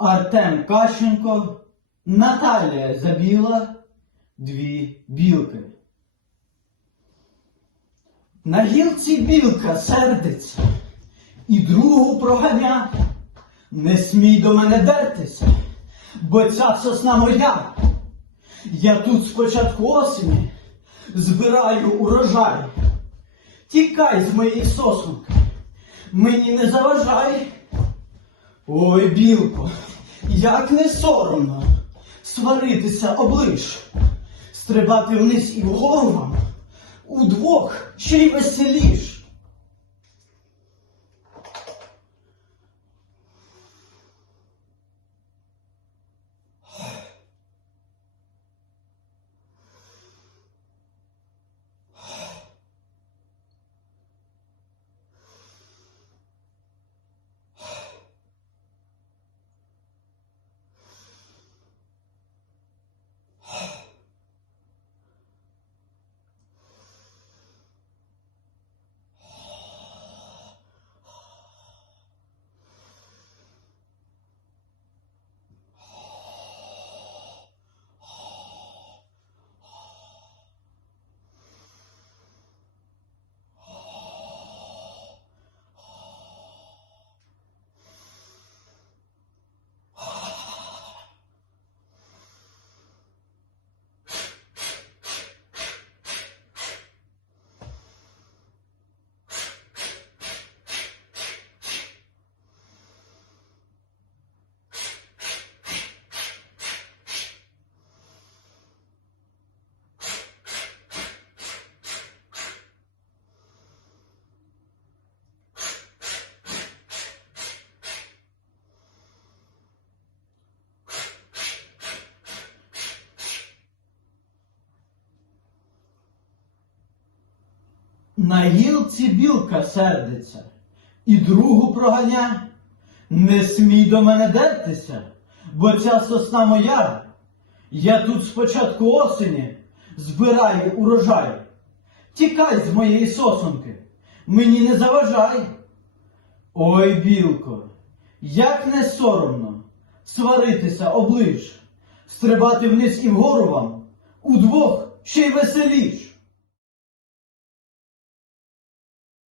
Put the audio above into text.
Артем Кащенко, Наталія Забіла, дві білки. На гілці білка сердиться, і другу проганя. Не смій до мене дертися, бо ця сосна моя. Я тут спочатку осені збираю урожай. Тікай з моєї сосунки, мені не заважай. Ой, білко, як не соромно сваритися облиш, стрибати вниз і вгору вам, удвох ще й веселіш. На гілці білка сердиться, і другу проганя. Не смій до мене дертися, бо ця сосна моя. Я тут спочатку осені збираю урожай. Тікай з моєї сосунки, мені не заважай. Ой, білко, як не соромно сваритися оближ, стрибати вниз і вгору вам, удвох ще й веселіш.